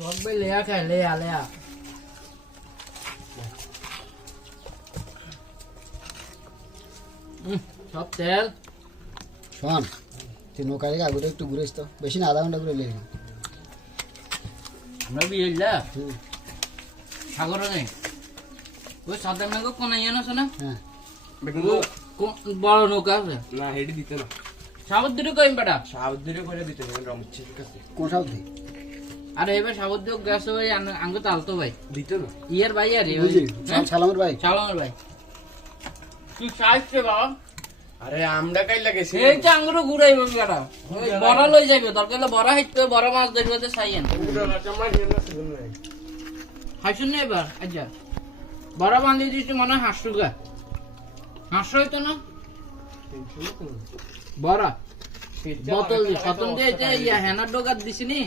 সবাই লেয়া খায় লেয়া লেয়া সব তেল শোন তুই নৌকার আগুটা একটু ঘুরেছ তো বেশি না আধা ঘন্টা ঘুরে লেগে আমরা বিয়েলা সাগর নেই ওই সাদা মেঘ কোন ইয়ে না শোনা হ্যাঁ বড় নৌকা আছে না হেডি দিতে না সাবুদ্রি কইম বেটা সাবধানে করে দিতে হবে রমচ্ছে ঠিক আছে কোন সাবধি আরে এবার সাবুদ্রি গ্যাস ভাই আঙ্গ তালতো ভাই দিতে না ইয়ার ভাই আরে বুঝলি সালামের ভাই চালানোর ভাই তুই চাইছে বাবা আরে আমরা কাই লাগেছে এই যে আঙ্গুরও ঘুরাইব বেটা বড় লই যাইবে দরকার হলে বড় হাইতে বড় মাছ ধরবে চাইয়েন হাসুন না এবার আচ্ছা বড় বান্ধি দিচ্ছি মনে হয় 500 টাকা 500 হইতো না বড় বোতল দিয়ে কতন দিয়ে ইয়া হেনার ডোকাত দিছিনি